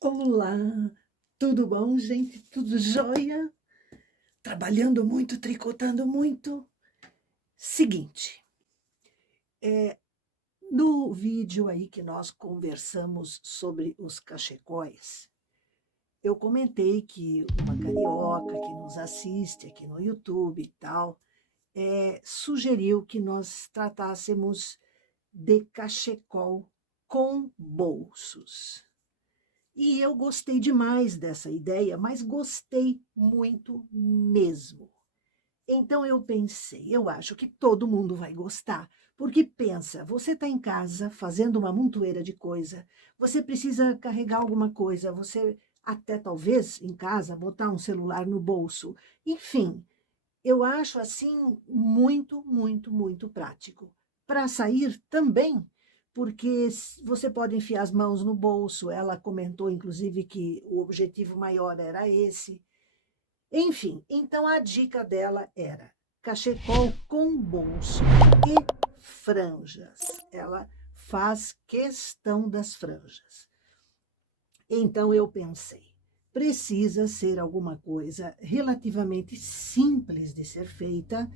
Olá, tudo bom, gente? Tudo jóia? Trabalhando muito, tricotando muito. Seguinte, no vídeo aí que nós conversamos sobre os cachecóis, eu comentei que uma carioca que nos assiste aqui no YouTube e tal, sugeriu que nós tratássemos de cachecol com bolsos. E eu gostei demais dessa ideia, mas gostei muito mesmo. Então eu pensei, eu acho que todo mundo vai gostar, porque pensa, você está em casa fazendo uma montoeira de coisa, você precisa carregar alguma coisa, você até talvez em casa botar um celular no bolso, enfim, eu acho assim muito, muito, muito prático. Para sair também, porque você pode enfiar as mãos no bolso, ela comentou inclusive que o objetivo maior era esse. Enfim, então a dica dela era cachecol com bolso e franjas. Ela faz questão das franjas. Então eu pensei, precisa ser alguma coisa relativamente simples de ser feita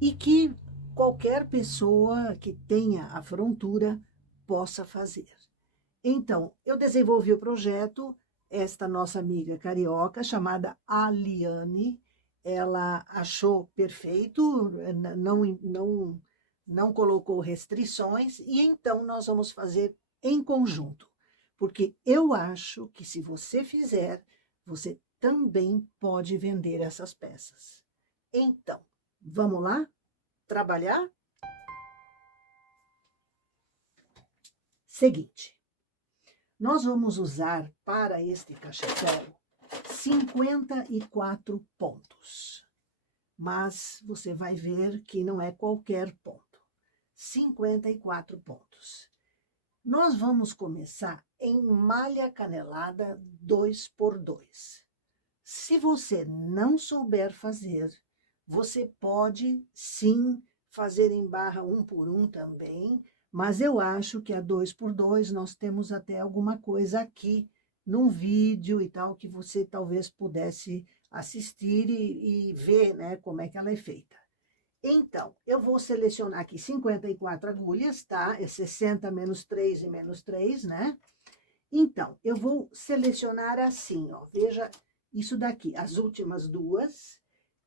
e que qualquer pessoa que tenha a frontura possa fazer. Então, eu desenvolvi o projeto, esta nossa amiga carioca, chamada Aliane, ela achou perfeito, não colocou restrições, e então nós vamos fazer em conjunto, porque eu acho que se você fizer, você também pode vender essas peças. Então, vamos lá trabalhar? Seguinte, nós vamos usar para este cachecol 54 pontos, mas você vai ver que não é qualquer ponto. 54 pontos. Nós vamos começar em malha canelada 2x2. Se você não souber fazer, você pode sim fazer em barra 1x1 também, mas eu acho que a 2x2 nós temos até alguma coisa aqui num vídeo e tal que você talvez pudesse assistir e ver, né, como é que ela é feita. Então, eu vou selecionar aqui 54 agulhas, tá? É 60 menos 3 e menos 3, né? Então, eu vou selecionar assim, ó, veja isso daqui, as últimas duas,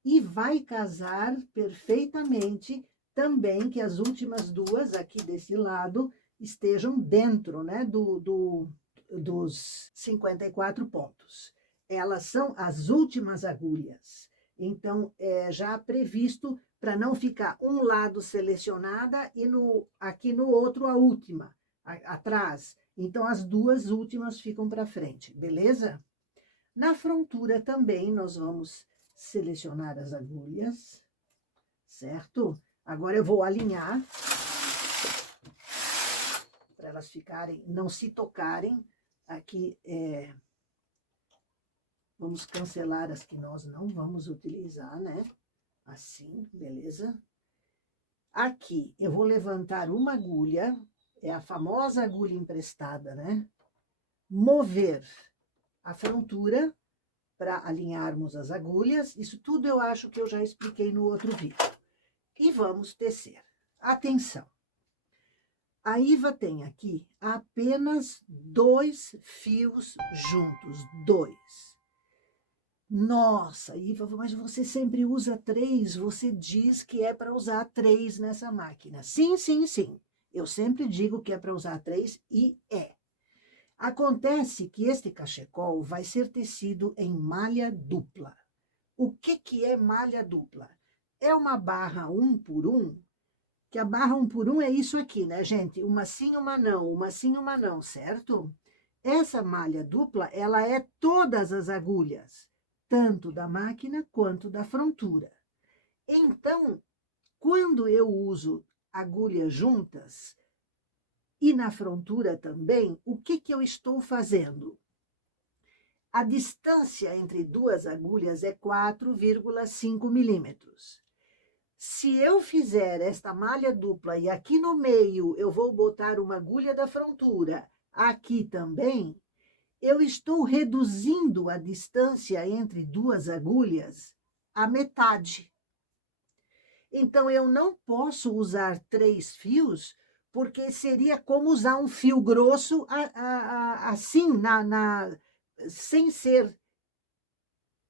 e vai casar perfeitamente também que as últimas duas aqui desse lado estejam dentro, né, dos 54 pontos. Elas são as últimas agulhas. Então, já previsto para não ficar um lado selecionada e aqui no outro a última, atrás. Então, as duas últimas ficam para frente, beleza? Na frontura também nós vamos selecionar as agulhas, certo? Agora eu vou alinhar para elas ficarem, não se tocarem. Aqui, vamos cancelar as que nós não vamos utilizar, né? Assim, beleza? Aqui eu vou levantar uma agulha, é a famosa agulha emprestada, né? Mover a frontura para alinharmos as agulhas. Isso tudo eu acho que eu já expliquei no outro vídeo. E vamos tecer. Atenção! A Iva tem aqui apenas 2 fios juntos, 2. Nossa, Iva, mas você sempre usa 3, você diz que é para usar 3 nessa máquina. Sim, sim, sim, eu sempre digo que é para usar 3 e é. Acontece que este cachecol vai ser tecido em malha dupla. O que é malha dupla? É uma barra 1x1, que a barra 1x1 é isso aqui, né, gente? Uma sim, uma sim, uma não, certo? Essa malha dupla, ela é todas as agulhas, tanto da máquina quanto da frontura. Então, quando eu uso agulhas juntas, e na frontura também, o que eu estou fazendo? A distância entre duas agulhas é 4,5 milímetros. Se eu fizer esta malha dupla e aqui no meio eu vou botar uma agulha da frontura, aqui também, eu estou reduzindo a distância entre duas agulhas à metade. Então, eu não posso usar 3 fios, porque seria como usar um fio grosso assim, sem ser,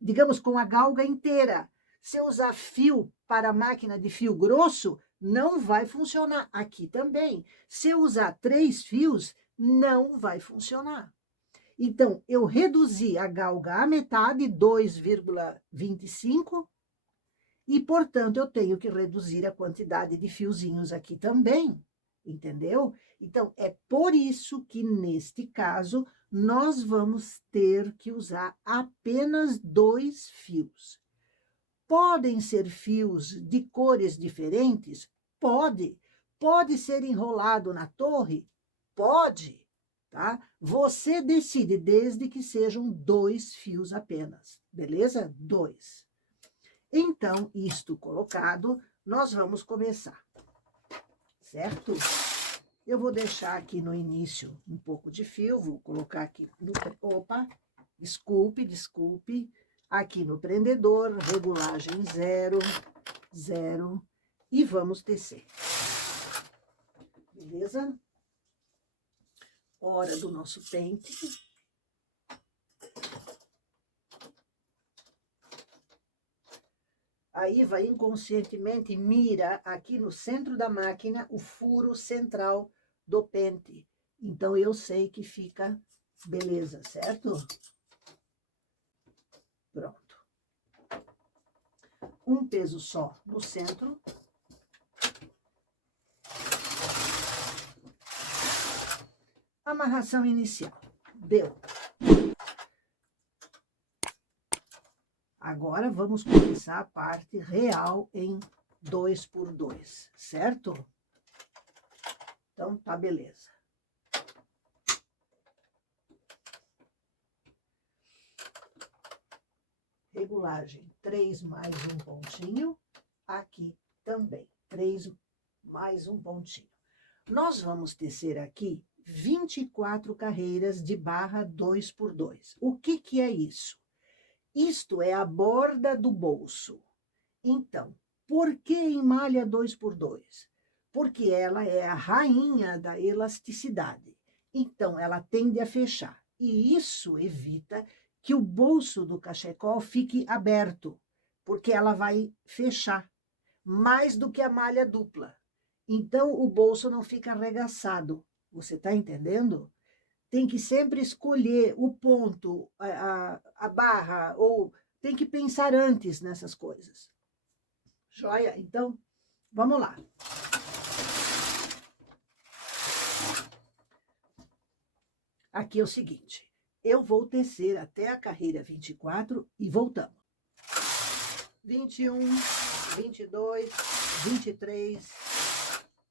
digamos, com a galga inteira. Se eu usar fio para a máquina de fio grosso, não vai funcionar. Aqui também. Se eu usar 3 fios, não vai funcionar. Então, eu reduzi a galga à metade, 2,25, e, portanto, eu tenho que reduzir a quantidade de fiozinhos aqui também, entendeu? Então, é por isso que, neste caso, nós vamos ter que usar apenas 2 fios. Podem ser fios de cores diferentes? Pode. Pode ser enrolado na torre? Pode, tá? Você decide, desde que sejam 2 fios apenas, beleza? 2. Então, isto colocado, nós vamos começar, certo? Eu vou deixar aqui no início um pouco de fio, vou colocar aqui no... Opa, desculpe. Aqui no prendedor, regulagem 0, 0, e vamos tecer. Beleza? Hora do nosso pente. Aí vai inconscientemente, mira aqui no centro da máquina o furo central do pente. Então, eu sei que fica beleza, certo? Pronto. Um peso só no centro. Amarração inicial. Deu. Agora, vamos começar a parte real em 2x2, certo? Então, tá beleza. Regulagem 3 mais um pontinho. Aqui também, 3 mais um pontinho. Nós vamos tecer aqui 24 carreiras de barra 2x2. O que é isso? Isto é a borda do bolso. Então, por que em malha 2x2? Porque ela é a rainha da elasticidade. Então, ela tende a fechar. E isso evita que o bolso do cachecol fique aberto, porque ela vai fechar mais do que a malha dupla. Então, o bolso não fica arregaçado. Você está entendendo? Tem que sempre escolher o ponto, a barra, ou tem que pensar antes nessas coisas. Joia? Então, vamos lá. Aqui é o seguinte, eu vou tecer até a carreira 24 e voltamos. 21, 22, 23,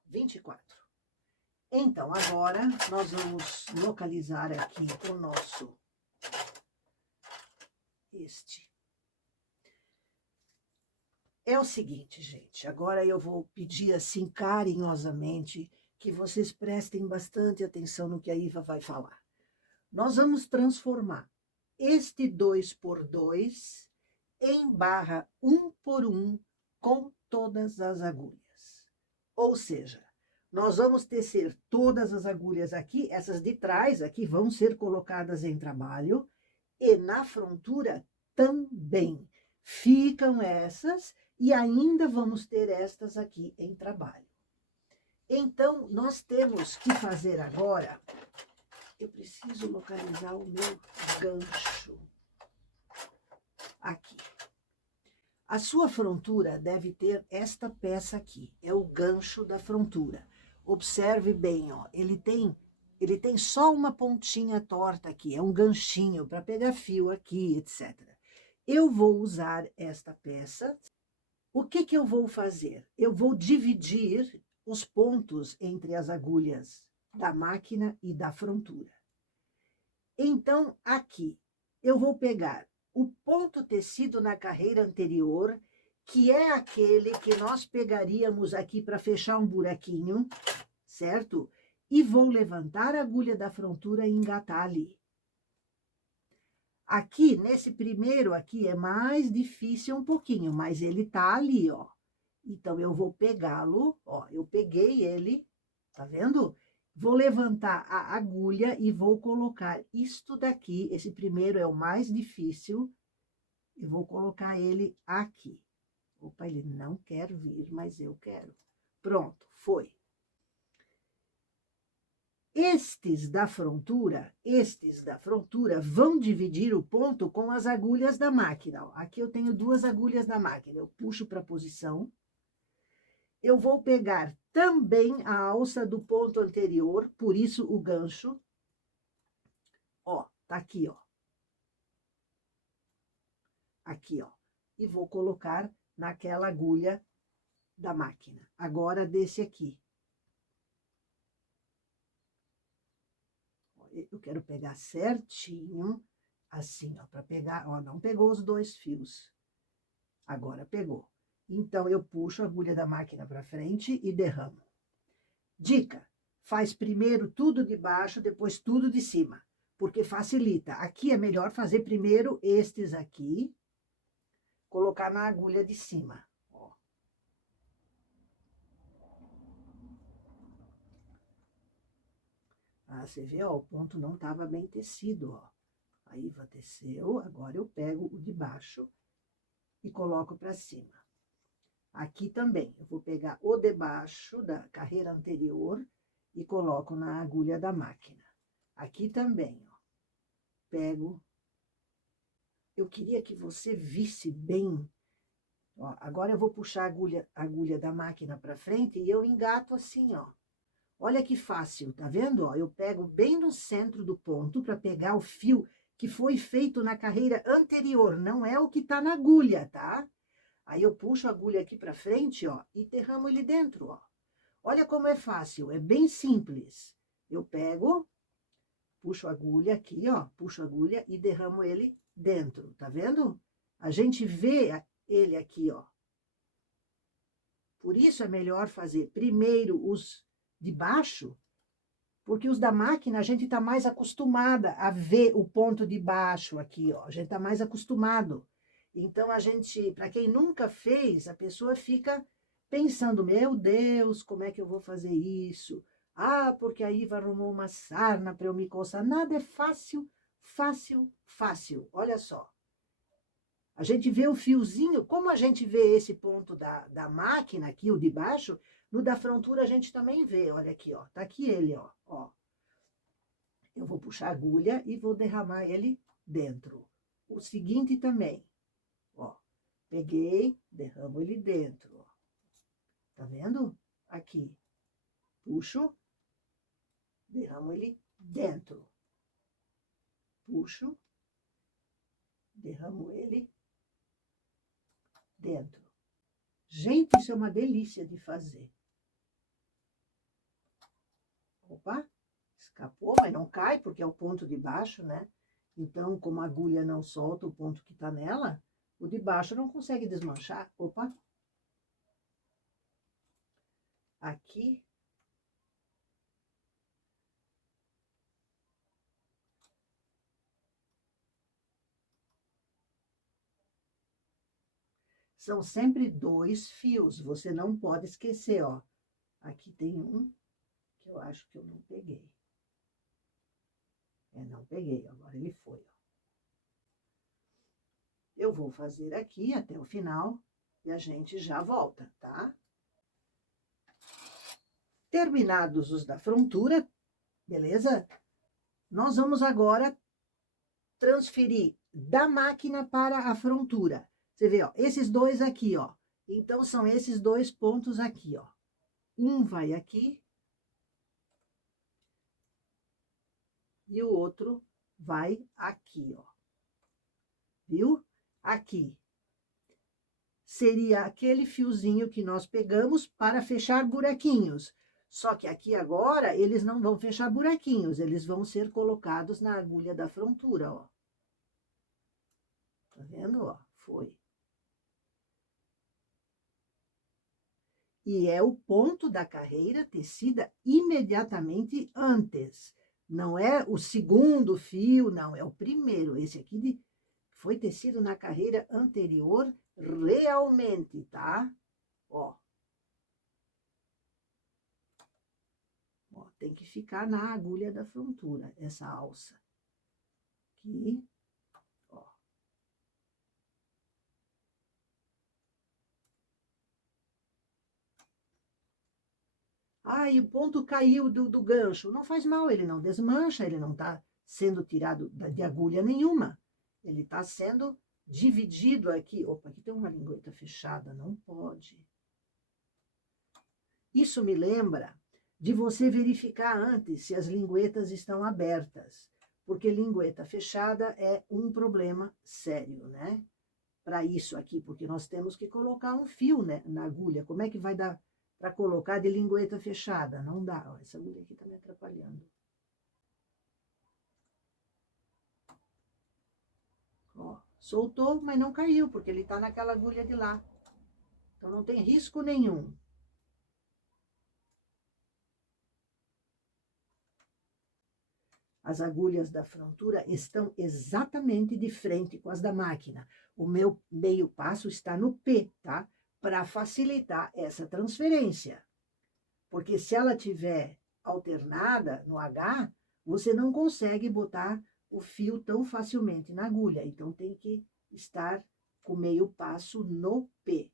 24. Então, agora, nós vamos localizar aqui o nosso, É o seguinte, gente, agora eu vou pedir assim carinhosamente que vocês prestem bastante atenção no que a Iva vai falar. Nós vamos transformar este 2x2 em barra 1x1 com todas as agulhas. Ou seja, nós vamos tecer todas as agulhas aqui, essas de trás aqui vão ser colocadas em trabalho, e na frontura também. Ficam essas e ainda vamos ter estas aqui em trabalho. Então, nós temos que fazer agora, eu preciso localizar o meu gancho. Aqui. A sua frontura deve ter esta peça aqui, é o gancho da frontura. Observe bem, ó, ele tem só uma pontinha torta aqui, é um ganchinho para pegar fio aqui, etc. Eu vou usar esta peça. O que eu vou fazer? Eu vou dividir os pontos entre as agulhas da máquina e da frontura. Então, aqui, eu vou pegar o ponto tecido na carreira anterior, que é aquele que nós pegaríamos aqui para fechar um buraquinho, certo? E vou levantar a agulha da frontura e engatar ali. Aqui, nesse primeiro aqui, é mais difícil um pouquinho, mas ele tá ali, ó. Então, eu vou pegá-lo, ó, eu peguei ele, tá vendo? Vou levantar a agulha e vou colocar isto daqui, esse primeiro é o mais difícil, eu vou colocar ele aqui. Opa, ele não quer vir, mas eu quero. Pronto, foi. Estes da frontura vão dividir o ponto com as agulhas da máquina. Ó, aqui eu tenho 2 agulhas da máquina, eu puxo para a posição. Eu vou pegar também a alça do ponto anterior, por isso o gancho. Ó, tá aqui, ó. Aqui, ó. E vou colocar naquela agulha da máquina. Agora, desse aqui. Eu quero pegar certinho, assim, ó, para pegar, ó, não pegou os 2 fios. Agora pegou. Então, eu puxo a agulha da máquina para frente e derramo. Dica: faz primeiro tudo de baixo, depois tudo de cima, porque facilita. Aqui é melhor fazer primeiro estes aqui, colocar na agulha de cima. Ó. Ah, você vê, ó, o ponto não estava bem tecido, ó. Aí desceu, agora eu pego o de baixo e coloco para cima. Aqui também, eu vou pegar o de baixo da carreira anterior e coloco na agulha da máquina. Aqui também, ó, pego. Eu queria que você visse bem. Ó, agora eu vou puxar a agulha da máquina para frente e eu engato assim, ó. Olha que fácil, tá vendo? Ó, eu pego bem no centro do ponto para pegar o fio que foi feito na carreira anterior, não é o que tá na agulha, tá? Aí eu puxo a agulha aqui para frente, ó, e derramo ele dentro, ó. Olha como é fácil, é bem simples. Eu pego, puxo a agulha aqui, ó, puxo a agulha e derramo ele dentro, tá vendo? A gente vê ele aqui, ó. Por isso é melhor fazer primeiro os de baixo, porque os da máquina a gente tá mais acostumada a ver o ponto de baixo aqui, ó. A gente tá mais acostumado. Então, a gente, para quem nunca fez, a pessoa fica pensando, meu Deus, como é que eu vou fazer isso? Ah, porque aí vai arrumar uma sarna para eu me coçar. Nada é fácil, fácil, fácil. Olha só. A gente vê o fiozinho, como a gente vê esse ponto da máquina aqui, o de baixo, no da frontura a gente também vê, olha aqui, ó. Tá aqui ele, ó. Eu vou puxar a agulha e vou derramar ele dentro. O seguinte também, ó. Peguei, derramo ele dentro, ó. Tá vendo? Aqui. Puxo, derramo ele dentro. Puxo, derramo ele dentro. Gente, isso é uma delícia de fazer. Opa, escapou, mas não cai, porque é o ponto de baixo, né? Então, como a agulha não solta o ponto que tá nela, o de baixo não consegue desmanchar. Opa. Aqui. São sempre 2 fios, você não pode esquecer, ó. Aqui tem um que eu acho que eu não peguei. Não peguei, agora ele foi, ó. Eu vou fazer aqui até o final e a gente já volta, tá? Terminados os da frontura, beleza? Nós vamos agora transferir da máquina para a frontura. Você vê, ó, esses 2 aqui, ó. Então, são esses 2 pontos aqui, ó. Um vai aqui e o outro vai aqui, ó. Viu? Aqui. Seria aquele fiozinho que nós pegamos para fechar buraquinhos. Só que aqui agora, eles não vão fechar buraquinhos, eles vão ser colocados na agulha da frontura, ó. Tá vendo, ó? Foi. E é o ponto da carreira tecida imediatamente antes. Não é o segundo fio, não, é o primeiro. Esse aqui foi tecido na carreira anterior realmente, tá? Ó. Ó, tem que ficar na agulha da frontura, essa alça. Aqui, ó. Ah, e o ponto caiu do gancho. Não faz mal, ele não desmancha, ele não está sendo tirado de agulha nenhuma. Ele está sendo dividido aqui. Opa, aqui tem uma lingueta fechada, não pode. Isso me lembra de você verificar antes se as linguetas estão abertas, porque lingueta fechada é um problema sério, né? Para isso aqui, porque nós temos que colocar um fio, né, na agulha. Como é que vai dar para colocar de lingueta fechada? Não dá. Ó, essa agulha aqui está me atrapalhando. Ó, soltou, mas não caiu, porque ele está naquela agulha de lá. Então não tem risco nenhum. As agulhas da frontura estão exatamente de frente com as da máquina. O meu meio passo está no P, tá? Para facilitar essa transferência. Porque se ela tiver alternada no H, você não consegue botar o fio tão facilmente na agulha. Então, tem que estar com o meio passo no P,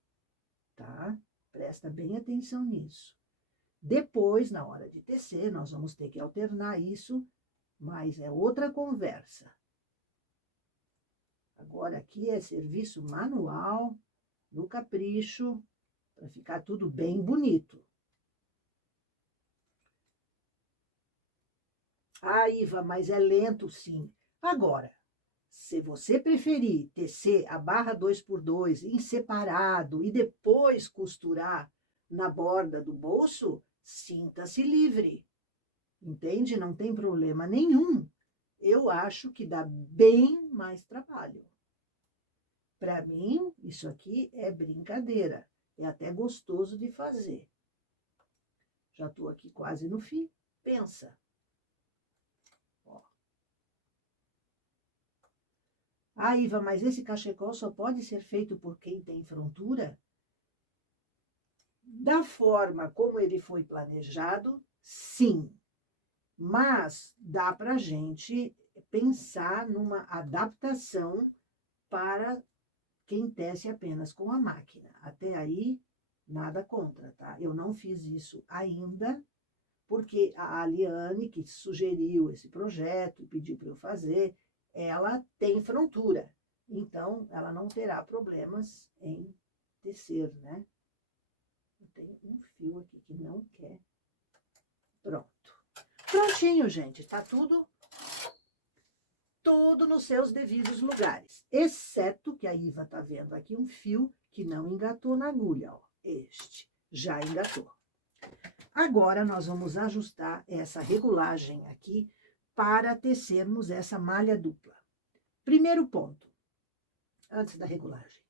tá? Presta bem atenção nisso. Depois, na hora de tecer, nós vamos ter que alternar isso, mas é outra conversa. Agora, aqui é serviço manual, no capricho, para ficar tudo bem bonito. Ah, Iva, mas é lento sim. Agora, se você preferir tecer a barra 2x2 em separado e depois costurar na borda do bolso, sinta-se livre. Entende? Não tem problema nenhum. Eu acho que dá bem mais trabalho. Para mim, isso aqui é brincadeira. É até gostoso de fazer. Já estou aqui quase no fim. Pensa. Ó. Ah, Iva, mas esse cachecol só pode ser feito por quem tem frontura? Da forma como ele foi planejado, sim. Mas dá para a gente pensar numa adaptação para quem tece apenas com a máquina. Até aí, nada contra, tá? Eu não fiz isso ainda, porque a Aliane, que sugeriu esse projeto, pediu para eu fazer, ela tem frontura. Então, ela não terá problemas em tecer, né? Eu tenho um fio aqui que não quer. Pronto. Prontinho, gente. Tá tudo nos seus devidos lugares. Exceto que a Iva tá vendo aqui um fio que não engatou na agulha, ó. Este já engatou. Agora, nós vamos ajustar essa regulagem aqui para tecermos essa malha dupla. Primeiro ponto, antes da regulagem.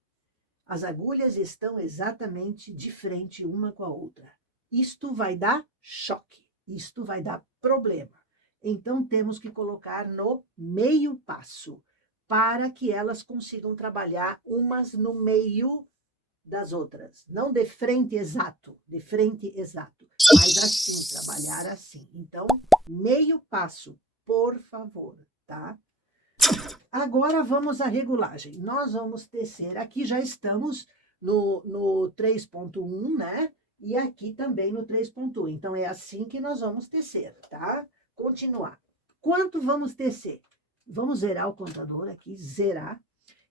As agulhas estão exatamente de frente uma com a outra. Isto vai dar choque, isto vai dar problema. Então, temos que colocar no meio passo, para que elas consigam trabalhar umas no meio das outras. Não de frente exato, mas assim, trabalhar assim. Então, meio passo, por favor, tá? Agora, vamos à regulagem. Nós vamos tecer, aqui já estamos no 3.1, né? E aqui também no 3.1. Então, é assim que nós vamos tecer, tá? Continuar. Quanto vamos tecer? Vamos zerar o contador aqui, zerar.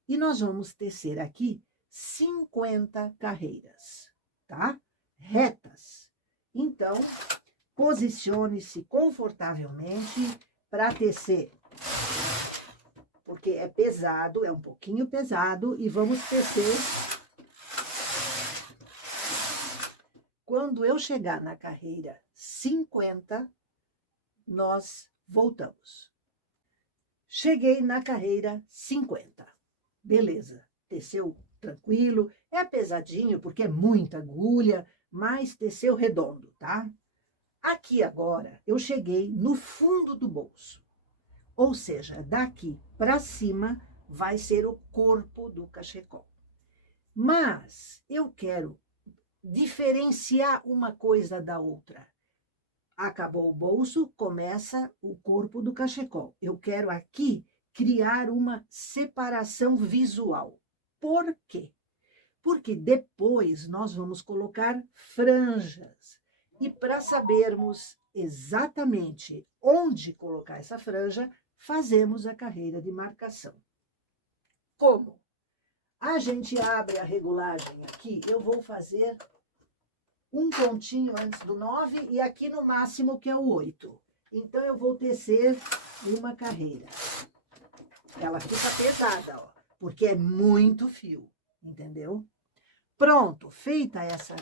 E nós vamos tecer aqui 50 carreiras, tá? Retas. Então, posicione-se confortavelmente para tecer. Porque é pesado, é um pouquinho pesado, e vamos tecer. Quando eu chegar na carreira 50, nós voltamos. Cheguei na carreira 50. Beleza, teceu tranquilo, é pesadinho porque é muita agulha, mas teceu redondo, tá? Aqui agora, eu cheguei no fundo do bolso. Ou seja, daqui para cima vai ser o corpo do cachecol. Mas eu quero diferenciar uma coisa da outra. Acabou o bolso, começa o corpo do cachecol. Eu quero aqui criar uma separação visual. Por quê? Porque depois nós vamos colocar franjas. E para sabermos exatamente onde colocar essa franja, fazemos a carreira de marcação. Como? A gente abre a regulagem aqui, eu vou fazer um pontinho antes do 9 e aqui no máximo que é o 8. Então, eu vou tecer uma carreira. Ela fica pesada, ó, porque é muito fio, entendeu? Pronto, feita essa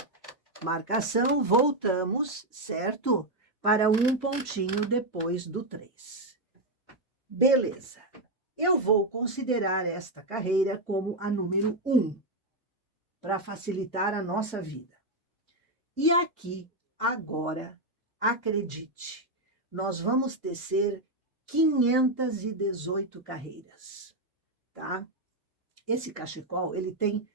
marcação, voltamos, certo? Para um pontinho depois do 3. Beleza. Eu vou considerar esta carreira como a número 1, para facilitar a nossa vida. E aqui, agora, acredite, nós vamos tecer 518 carreiras, tá? Esse cachecol, ele tem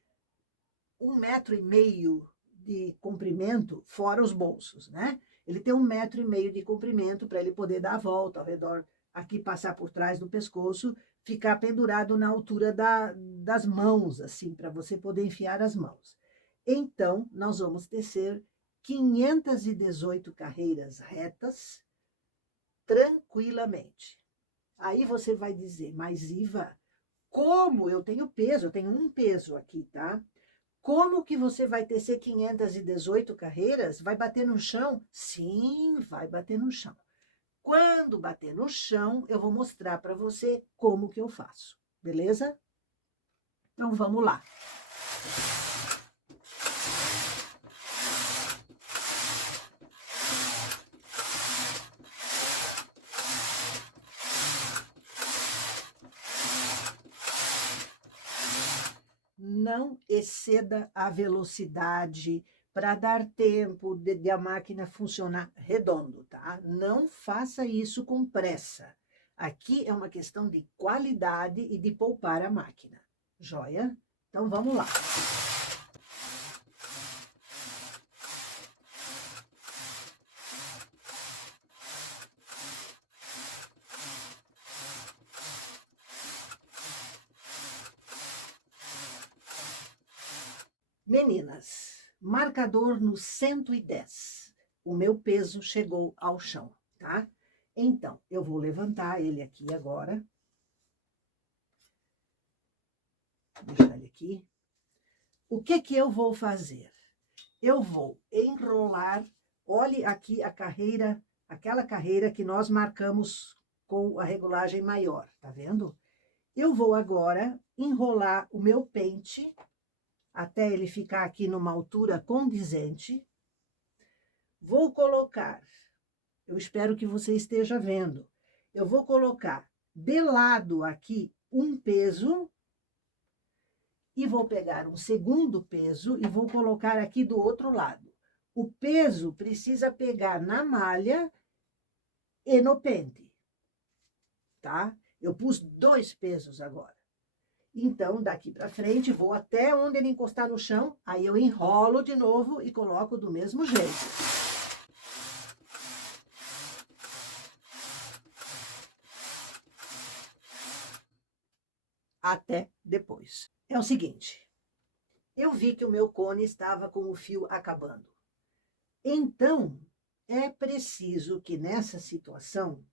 1,5 metro de comprimento, fora os bolsos, né? Ele tem 1,5 metro de comprimento para ele poder dar a volta ao redor, aqui passar por trás do pescoço, ficar pendurado na altura das mãos, assim, para você poder enfiar as mãos. Então, nós vamos tecer 518 carreiras retas, tranquilamente. Aí você vai dizer, mas Iva, como eu tenho peso? Eu tenho um peso aqui, tá? Como que você vai tecer 518 carreiras? Vai bater no chão? Sim, vai bater no chão. Quando bater no chão, eu vou mostrar para você como que eu faço, beleza? Então, vamos lá. Não exceda a velocidade para dar tempo de a máquina funcionar redondo, tá? Não faça isso com pressa. Aqui é uma questão de qualidade e de poupar a máquina. Joia? Então, vamos lá. Meninas, marcador no 110. O meu peso chegou ao chão, tá? Então, eu vou levantar ele aqui agora. Vou deixar ele aqui. O que que eu vou fazer? Eu vou enrolar, olhe aqui a carreira, aquela carreira que nós marcamos com a regulagem maior, tá vendo? Eu vou agora enrolar o meu pente até ele ficar aqui numa altura condizente. Vou colocar, eu espero que você esteja vendo, eu vou colocar de lado aqui um peso e vou pegar um segundo peso e vou colocar aqui do outro lado. O peso precisa pegar na malha e no pente, tá? Eu pus 2 pesos agora. Então, daqui para frente, vou até onde ele encostar no chão, aí eu enrolo de novo e coloco do mesmo jeito. Até depois. É o seguinte, eu vi que o meu cone estava com o fio acabando. Então, é preciso que nessa situação,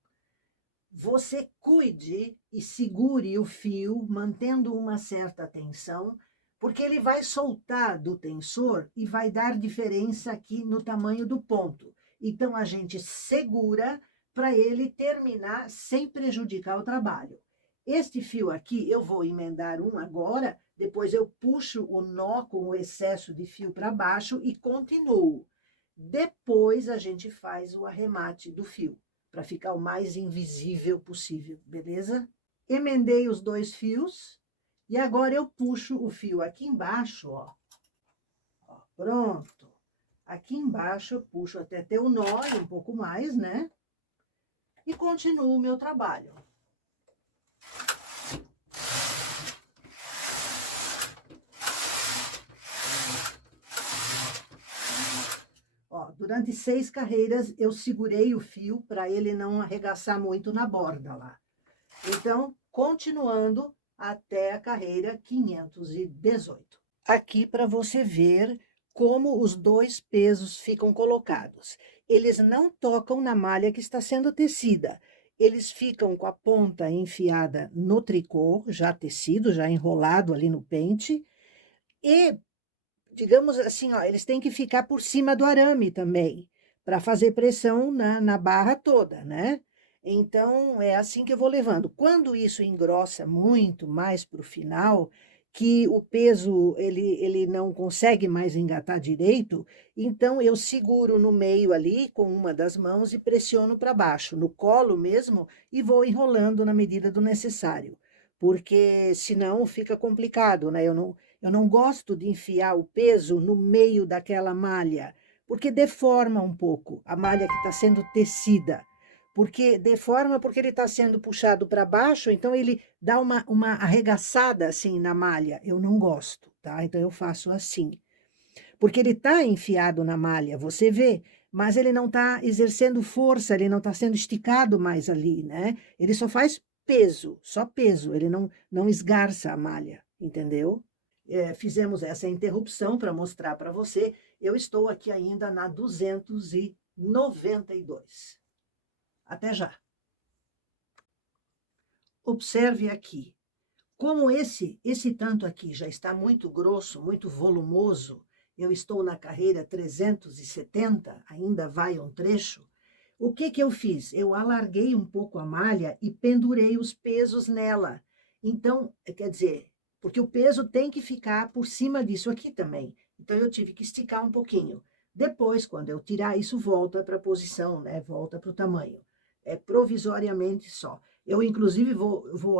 você cuide e segure o fio, mantendo uma certa tensão, porque ele vai soltar do tensor e vai dar diferença aqui no tamanho do ponto. Então, a gente segura para ele terminar sem prejudicar o trabalho. Este fio aqui, eu vou emendar um agora, depois eu puxo o nó com o excesso de fio para baixo e continuo. Depois, a gente faz o arremate do fio, para ficar o mais invisível possível, beleza? Emendei os 2 fios e agora eu puxo o fio aqui embaixo, ó. Pronto. Aqui embaixo eu puxo até ter o nó e um pouco mais, né? E continuo o meu trabalho. Ó, durante 6 carreiras eu segurei o fio para ele não arregaçar muito na borda lá. Então, continuando até a carreira 518. Aqui para você ver como os dois pesos ficam colocados. Eles não tocam na malha que está sendo tecida. Eles ficam com a ponta enfiada no tricô, já tecido, já enrolado ali no pente. E, digamos assim, ó, eles têm que ficar por cima do arame também, para fazer pressão na barra toda, né? Então, é assim que eu vou levando. Quando isso engrossa muito mais para o final, que o peso ele não consegue mais engatar direito, então eu seguro no meio ali com uma das mãos e pressiono para baixo, no colo mesmo, e vou enrolando na medida do necessário, porque senão fica complicado, né? Eu não gosto de enfiar o peso no meio daquela malha, porque deforma um pouco a malha que está sendo tecida. Porque deforma porque ele está sendo puxado para baixo, então ele dá uma arregaçada assim na malha. Eu não gosto, tá? Então eu faço assim. Porque ele está enfiado na malha, você vê, mas ele não está exercendo força, ele não está sendo esticado mais ali, né? Ele só faz peso, só peso, ele não esgarça a malha, entendeu? Fizemos essa interrupção para mostrar para você. Eu estou aqui ainda na 292. Até já. Observe aqui. Como esse tanto aqui já está muito grosso, muito volumoso, eu estou na carreira 370, ainda vai um trecho. O que eu fiz? Eu alarguei um pouco a malha e pendurei os pesos nela. Então, quer dizer, porque o peso tem que ficar por cima disso aqui também. Então, eu tive que esticar um pouquinho. Depois, quando eu tirar, isso volta para a posição, né? Volta para o tamanho. É provisoriamente só. Eu, inclusive,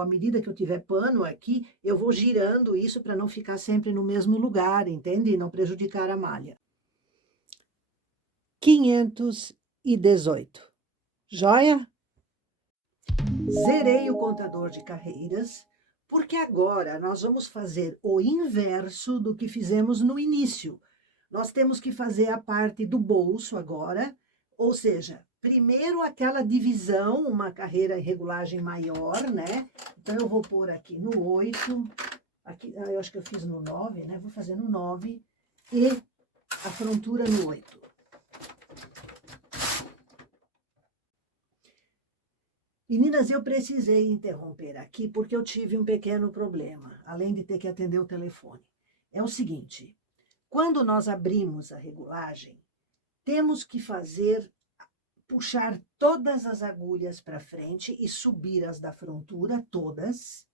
à medida que eu tiver pano aqui, eu vou girando isso para não ficar sempre no mesmo lugar, entende? E não prejudicar a malha. 518. Joia? Zerei o contador de carreiras, porque agora nós vamos fazer o inverso do que fizemos no início. Nós temos que fazer a parte do bolso agora, ou seja, primeiro aquela divisão, uma carreira em regulagem maior, né? Então, eu vou pôr aqui no 8, aqui, eu acho que eu fiz no 9, né? Vou fazer no 9 e a frontura no 8. Meninas, eu precisei interromper aqui porque eu tive um pequeno problema, além de ter que atender o telefone. É o seguinte, quando nós abrimos a regulagem, temos que puxar todas as agulhas para frente e subir as da frontura, todas,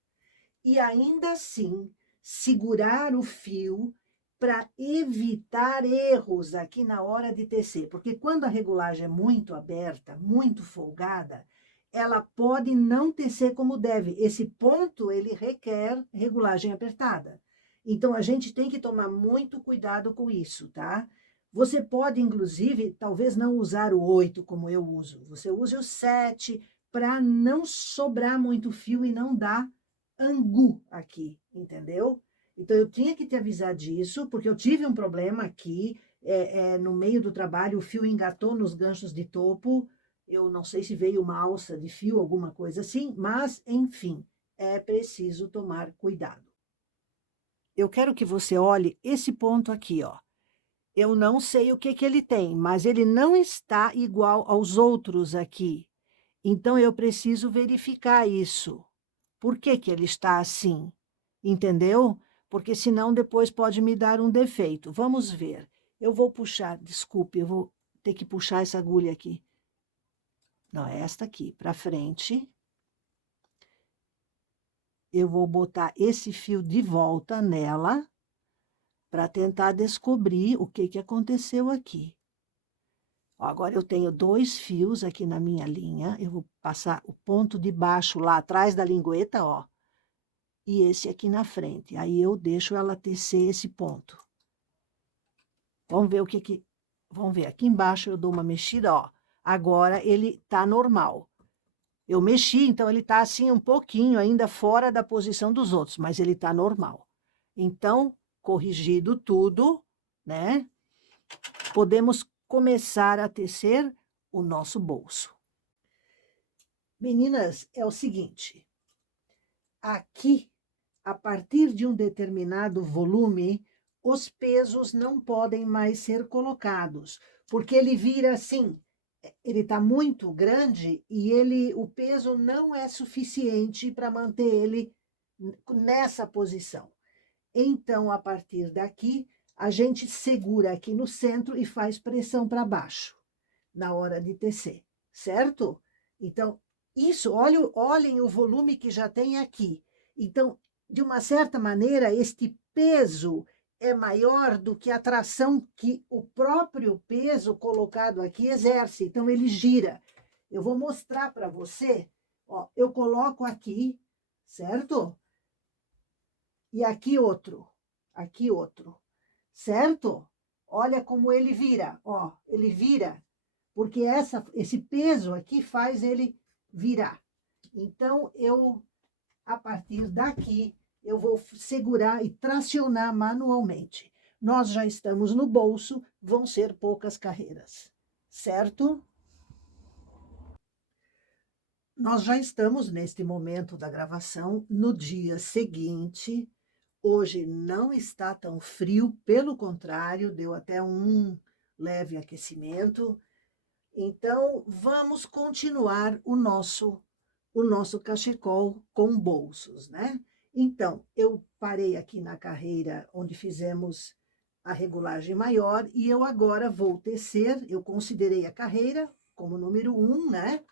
e ainda assim segurar o fio para evitar erros aqui na hora de tecer, porque quando a regulagem é muito aberta, muito folgada, ela pode não tecer como deve. Esse ponto, ele requer regulagem apertada. Então, a gente tem que tomar muito cuidado com isso, tá? Você pode, inclusive, talvez não usar o 8 como eu uso. Você use o 7 para não sobrar muito fio e não dar angu aqui, entendeu? Então, eu tinha que te avisar disso, porque eu tive um problema aqui, no meio do trabalho, o fio engatou nos ganchos de topo, eu não sei se veio uma alça de fio, alguma coisa assim, mas, enfim, é preciso tomar cuidado. Eu quero que você olhe esse ponto aqui, ó. Eu não sei o que ele tem, mas ele não está igual aos outros aqui. Então, eu preciso verificar isso. Por que ele está assim? Entendeu? Porque senão depois pode me dar um defeito. Vamos ver. Eu vou puxar, desculpe, eu vou ter que puxar essa agulha aqui. Não, é esta aqui, para frente. Eu vou botar esse fio de volta nela para tentar descobrir o que aconteceu aqui. Ó, agora eu tenho 2 fios aqui na minha linha. Eu vou passar o ponto de baixo lá atrás da lingueta, ó. E esse aqui na frente. Aí eu deixo ela tecer esse ponto. Vamos ver o que Vamos ver, aqui embaixo eu dou uma mexida, ó. Agora ele tá normal. Eu mexi, então ele tá assim um pouquinho ainda fora da posição dos outros, mas ele tá normal. Então, corrigido tudo, né? Podemos começar a tecer o nosso bolso. Meninas, é o seguinte, aqui, a partir de um determinado volume, os pesos não podem mais ser colocados, porque ele vira assim, ele está muito grande e o peso não é suficiente para manter ele nessa posição. Então, a partir daqui, a gente segura aqui no centro e faz pressão para baixo, na hora de tecer, certo? Então, isso, olhem o volume que já tem aqui. Então, de uma certa maneira, este peso é maior do que a tração que o próprio peso colocado aqui exerce. Então, ele gira. Eu vou mostrar para você. Ó, eu coloco aqui, certo? E aqui outro, certo? Olha como ele vira, ó, ele vira, porque esse peso aqui faz ele virar. Então, a partir daqui, eu vou segurar e tracionar manualmente. Nós já estamos no bolso, vão ser poucas carreiras, certo? Nós já estamos, neste momento da gravação, no dia seguinte. Hoje não está tão frio, pelo contrário, deu até um leve aquecimento. Então, vamos continuar o nosso cachecol com bolsos, né? Então, eu parei aqui na carreira onde fizemos a regulagem maior e eu agora vou tecer, eu considerei a carreira como número 1, né?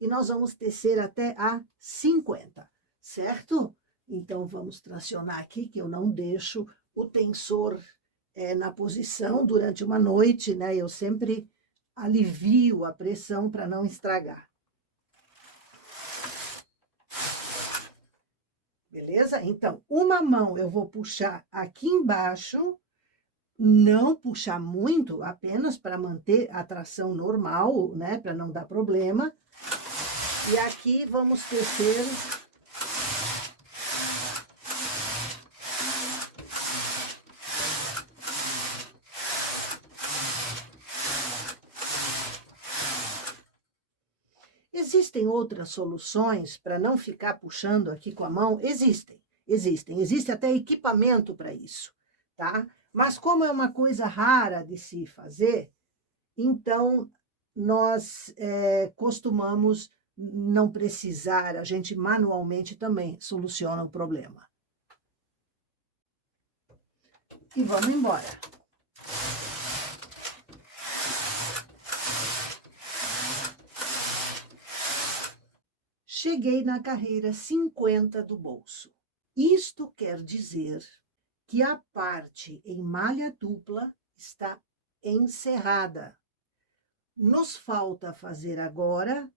E nós vamos tecer até a 50, certo? Então, vamos tracionar aqui, que eu não deixo o tensor na posição durante uma noite, né? Eu sempre alivio a pressão para não estragar. Beleza? Então, uma mão eu vou puxar aqui embaixo, não puxar muito, apenas para manter a tração normal, né? Para não dar problema. E aqui vamos tecer... Existem outras soluções para não ficar puxando aqui com a mão? Existem. Existe até equipamento para isso, tá? Mas como é uma coisa rara de se fazer, então nós costumamos não precisar, a gente manualmente também soluciona o problema. E vamos embora. Cheguei na carreira 50 do bolso. Isto quer dizer que a parte em malha dupla está encerrada. Nos falta fazer agora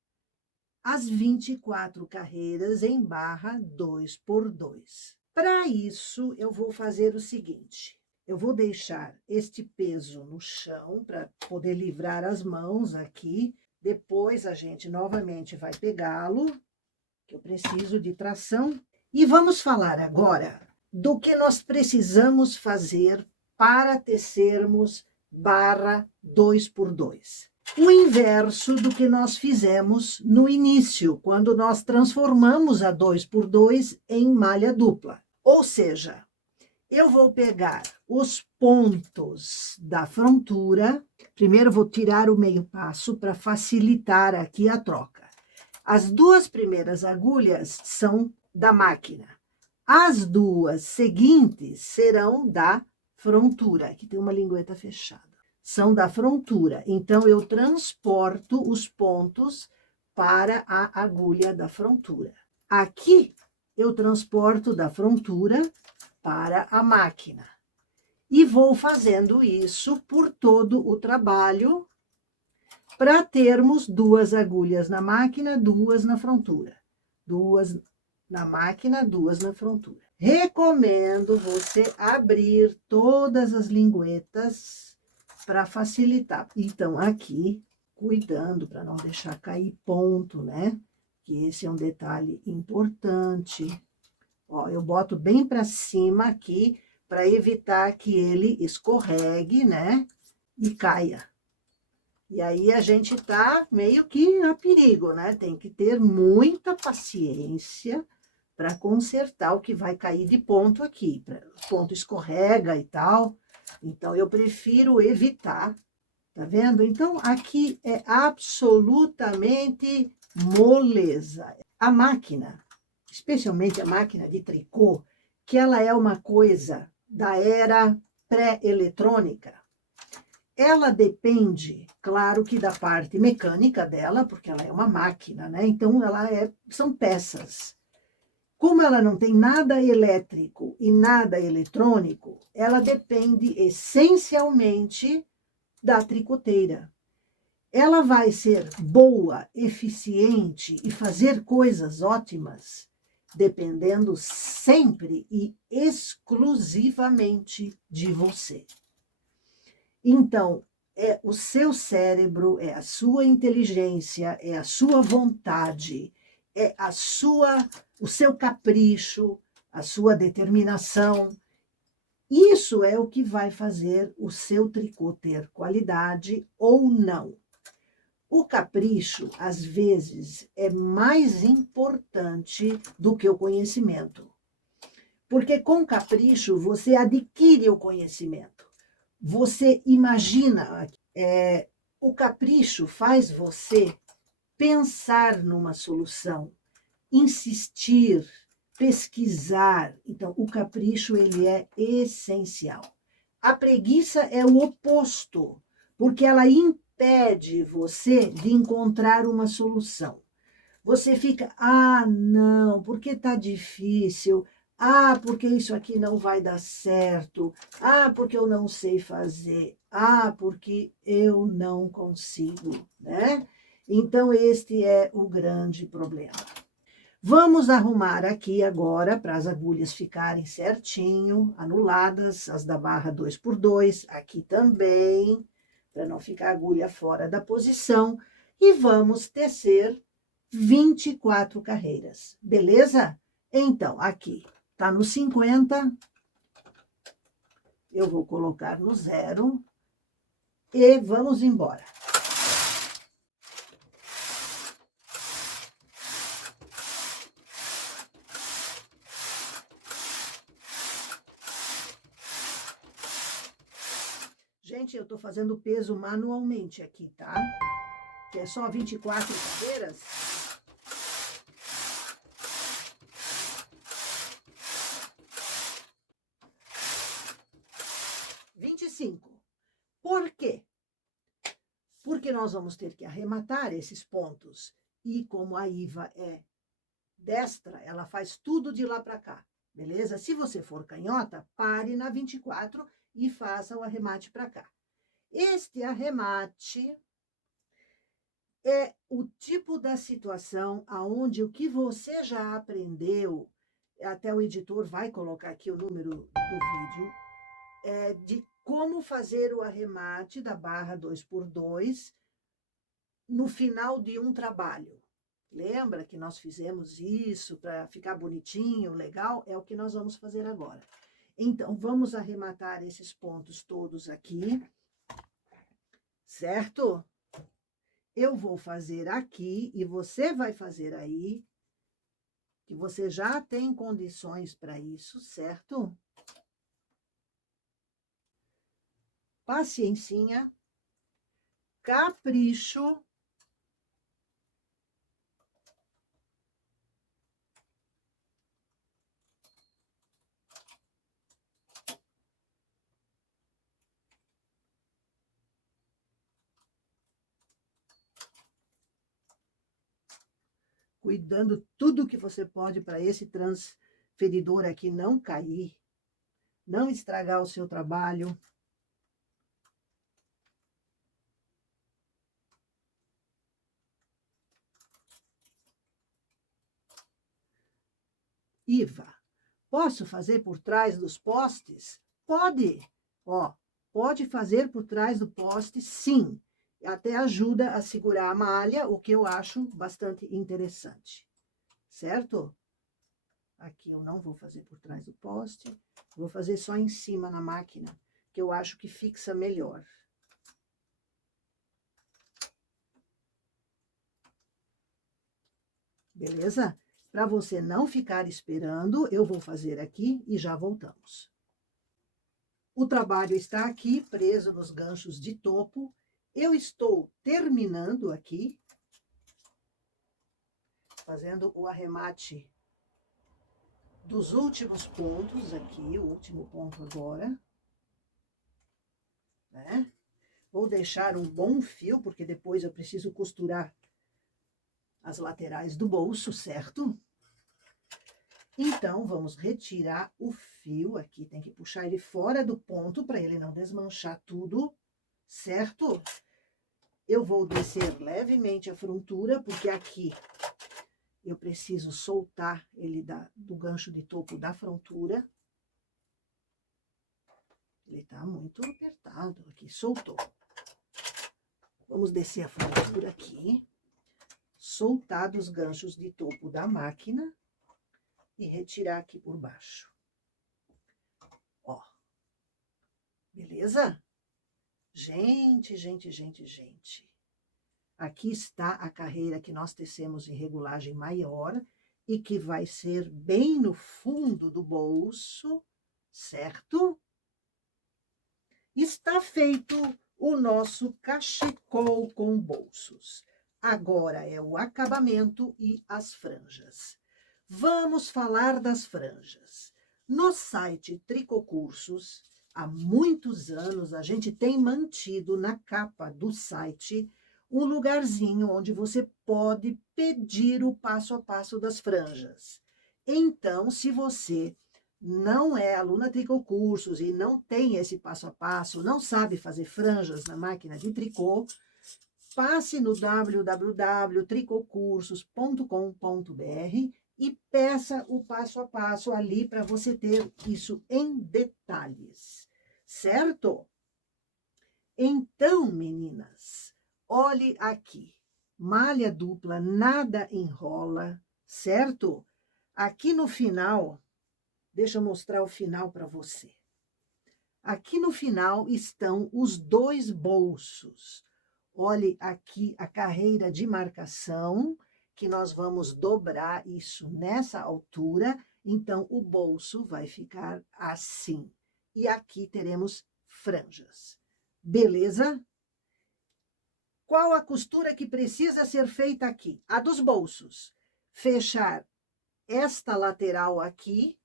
as 24 carreiras em barra 2x2. Para isso, eu vou fazer o seguinte. Eu vou deixar este peso no chão para poder livrar as mãos aqui. Depois, a gente novamente vai pegá-lo, que eu preciso de tração. E vamos falar agora do que nós precisamos fazer para tecermos barra 2x2. O inverso do que nós fizemos no início, quando nós transformamos a 2x2 em malha dupla. Ou seja, eu vou pegar os pontos da frontura, primeiro vou tirar o meio passo para facilitar aqui a troca. As duas primeiras agulhas são da máquina. As duas seguintes serão da frontura. Aqui tem uma lingueta fechada. São da frontura. Então, eu transporto os pontos para a agulha da frontura. Aqui, eu transporto da frontura para a máquina. E vou fazendo isso por todo o trabalho, para termos duas agulhas na máquina, duas na frontura. Duas na máquina, duas na frontura. Recomendo você abrir todas as linguetas para facilitar. Então, aqui, cuidando para não deixar cair ponto, né? Que esse é um detalhe importante. Ó, eu boto bem para cima aqui, para evitar que ele escorregue, né? E caia. E aí a gente tá meio que a perigo, né? Tem que ter muita paciência para consertar o que vai cair de ponto aqui. O ponto escorrega e tal. Então, eu prefiro evitar, tá vendo? Então, aqui é absolutamente moleza. A máquina, especialmente a máquina de tricô, que ela é uma coisa da era pré-eletrônica, ela depende, claro que da parte mecânica dela, porque ela é uma máquina, né? Então, são peças. Como ela não tem nada elétrico e nada eletrônico, ela depende essencialmente da tricoteira. Ela vai ser boa, eficiente e fazer coisas ótimas, dependendo sempre e exclusivamente de você. Então, é o seu cérebro, é a sua inteligência, é a sua vontade, é o seu capricho, a sua determinação. Isso é o que vai fazer o seu tricô ter qualidade ou não. O capricho, às vezes, é mais importante do que o conhecimento. Porque com capricho você adquire o conhecimento. Você imagina, o capricho faz você pensar numa solução, insistir, pesquisar. Então, o capricho ele é essencial. A preguiça é o oposto, porque ela impede você de encontrar uma solução. Você fica, não, porque está difícil. Porque isso aqui não vai dar certo. Porque eu não sei fazer. Porque eu não consigo, né? Então, este é o grande problema. Vamos arrumar aqui agora para as agulhas ficarem certinho, anuladas, as da barra 2x2, aqui também, para não ficar a agulha fora da posição. E vamos tecer 24 carreiras, beleza? Então, aqui tá no 50, eu vou colocar no 0 e vamos embora. Gente, eu tô fazendo peso manualmente aqui, tá? Que é só 24 carreiras. Por quê? Porque nós vamos ter que arrematar esses pontos. E como a Iva é destra, ela faz tudo de lá para cá, beleza? Se você for canhota, pare na 24 e faça o arremate para cá. Este arremate é o tipo da situação aonde o que você já aprendeu, até o editor vai colocar aqui o número do vídeo, de como fazer o arremate da barra 2x2 no final de um trabalho. Lembra que nós fizemos isso para ficar bonitinho, legal? É o que nós vamos fazer agora. Então, vamos arrematar esses pontos todos aqui, certo? Eu vou fazer aqui e você vai fazer aí, que você já tem condições para isso, certo? Paciencinha, capricho. Cuidando tudo que você pode para esse transferidor aqui não cair, não estragar o seu trabalho. Iva, posso fazer por trás dos postes? Pode. Ó, Pode fazer por trás do poste, sim. Até ajuda a segurar a malha, o que eu acho bastante interessante. Certo? Aqui eu não vou fazer por trás do poste, vou fazer só em cima na máquina, que eu acho que fixa melhor. Beleza? Para você não ficar esperando, eu vou fazer aqui e já voltamos. O trabalho está aqui, preso nos ganchos de topo. Eu estou terminando aqui, fazendo o arremate dos últimos pontos aqui, o último ponto agora, né? Vou deixar um bom fio, porque depois eu preciso costurar as laterais do bolso, certo? Então, vamos retirar o fio aqui, tem que puxar ele fora do ponto para ele não desmanchar tudo, certo? Eu vou descer levemente a frontura, porque aqui eu preciso soltar ele do gancho de topo da frontura. Ele tá muito apertado aqui, soltou. Vamos descer a frontura aqui, soltar dos ganchos de topo da máquina e retirar aqui por baixo. Ó, beleza? Gente. Aqui está a carreira que nós tecemos em regulagem maior e que vai ser bem no fundo do bolso, certo? Está feito o nosso cachecol com bolsos. Agora é o acabamento e as franjas. Vamos falar das franjas. No site Tricocursos, há muitos anos, a gente tem mantido na capa do site um lugarzinho onde você pode pedir o passo a passo das franjas. Então, se você não é aluna Tricocursos e não tem esse passo a passo, não sabe fazer franjas na máquina de tricô, passe no www.tricocursos.com.br e peça o passo a passo ali para você ter isso em detalhes, certo? Então, meninas, olhe aqui, malha dupla, nada enrola, certo? Aqui no final, deixa eu mostrar o final para você. Aqui no final estão os dois bolsos. Olhe aqui a carreira de marcação, que nós vamos dobrar isso nessa altura, então o bolso vai ficar assim. E aqui teremos franjas. Beleza? Qual a costura que precisa ser feita aqui? A dos bolsos. Fechar esta lateral aqui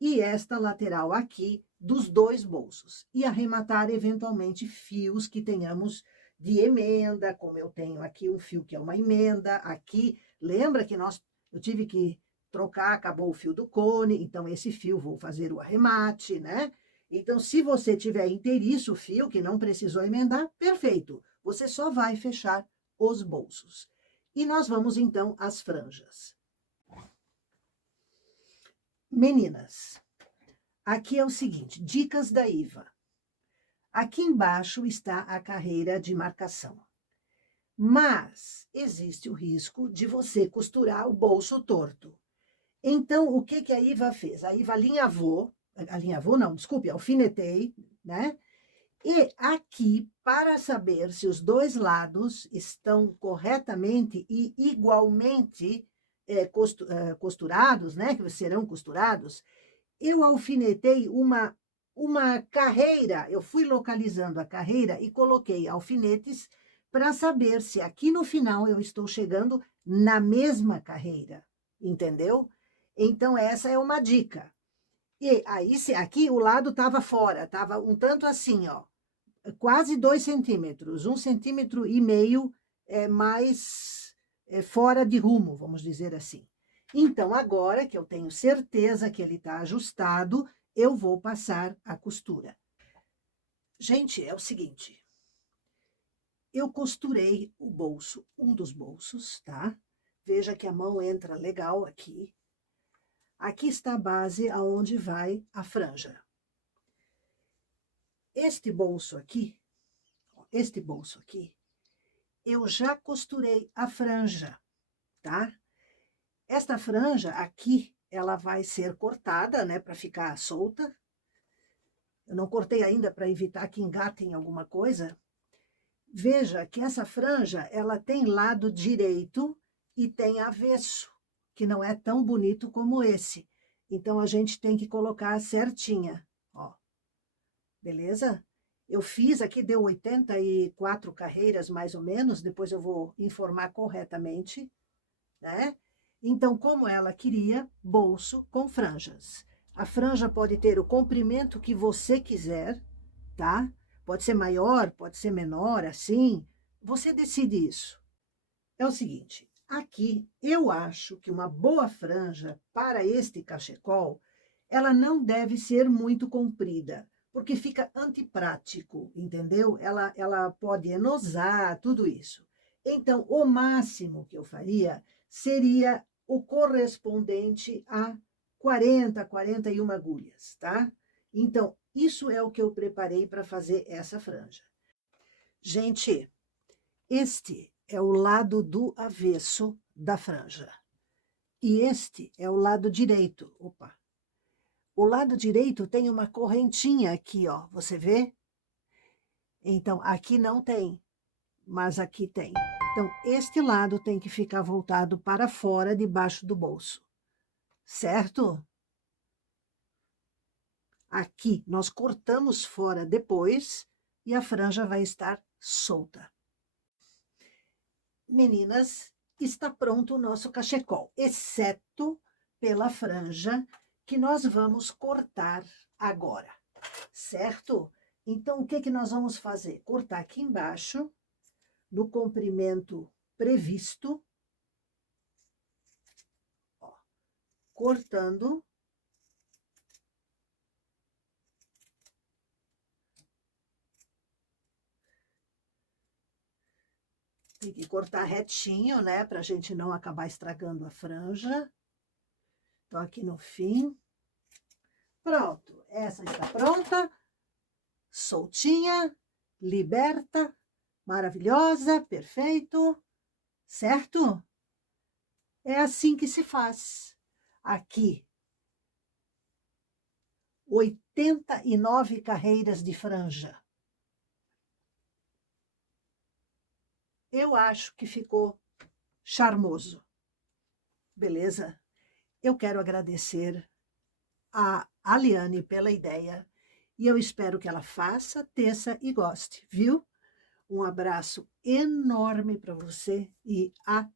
e esta lateral aqui dos dois bolsos. E arrematar, eventualmente, fios que tenhamos de emenda, como eu tenho aqui um fio que é uma emenda, aqui, lembra que eu tive que trocar, acabou o fio do cone, então esse fio vou fazer o arremate, né? Então, se você tiver inteiriço o fio, que não precisou emendar, perfeito, você só vai fechar os bolsos. E nós vamos, então, às franjas. Meninas, aqui é o seguinte, dicas da Iva. Aqui embaixo está a carreira de marcação. Mas existe o risco de você costurar o bolso torto. Então, o que a Iva fez? A Iva alinhavou não, desculpe, alfinetei, né? E aqui, para saber se os dois lados estão corretamente e igualmente costurados, né? Que serão costurados, eu alfinetei uma carreira, eu fui localizando a carreira e coloquei alfinetes para saber se aqui no final eu estou chegando na mesma carreira, entendeu? Então, essa é uma dica. E aí, aqui o lado estava fora, estava um tanto assim, ó, quase 2 centímetros, 1,5 centímetros mais fora de rumo, vamos dizer assim. Então, agora que eu tenho certeza que ele está ajustado, eu vou passar a costura. Gente, é o seguinte, eu costurei o bolso, um dos bolsos, tá? Veja que a mão entra legal aqui. Aqui está a base aonde vai a franja. este bolso aqui, eu já costurei a franja, tá? Esta franja aqui, ela vai ser cortada, né, para ficar solta. Eu não cortei ainda para evitar que engate em alguma coisa. Veja que essa franja, ela tem lado direito e tem avesso, que não é tão bonito como esse. Então, a gente tem que colocar certinha, ó. Beleza? Eu fiz aqui, deu 84 carreiras, mais ou menos, depois eu vou informar corretamente, né? Então, como ela queria, bolso com franjas. A franja pode ter o comprimento que você quiser, tá? Pode ser maior, pode ser menor, assim. Você decide isso. É o seguinte, aqui eu acho que uma boa franja para este cachecol, ela não deve ser muito comprida, porque fica antiprático, entendeu? Ela pode enosar, tudo isso. Então, o máximo que eu faria seria o correspondente a 40, 41 agulhas, tá? Então, isso é o que eu preparei para fazer essa franja. Gente, este é o lado do avesso da franja. E este é o lado direito. Opa! O lado direito tem uma correntinha aqui, ó. Você vê? Então, aqui não tem, mas aqui tem. Então, este lado tem que ficar voltado para fora, debaixo do bolso. Certo? Aqui, nós cortamos fora depois e a franja vai estar solta. Meninas, está pronto o nosso cachecol, exceto pela franja que nós vamos cortar agora, certo? Então, o que que nós vamos fazer? Cortar aqui embaixo, no comprimento previsto, ó, cortando. Tem que cortar retinho, né, pra gente não acabar estragando a franja. Então, aqui no fim. Pronto, essa está pronta, soltinha, liberta, maravilhosa, perfeito, certo? É assim que se faz. Aqui, 89 carreiras de franja. Eu acho que ficou charmoso. Beleza? Eu quero agradecer a Aliane pela ideia e eu espero que ela faça, teça e goste, viu? Um abraço enorme para você e até!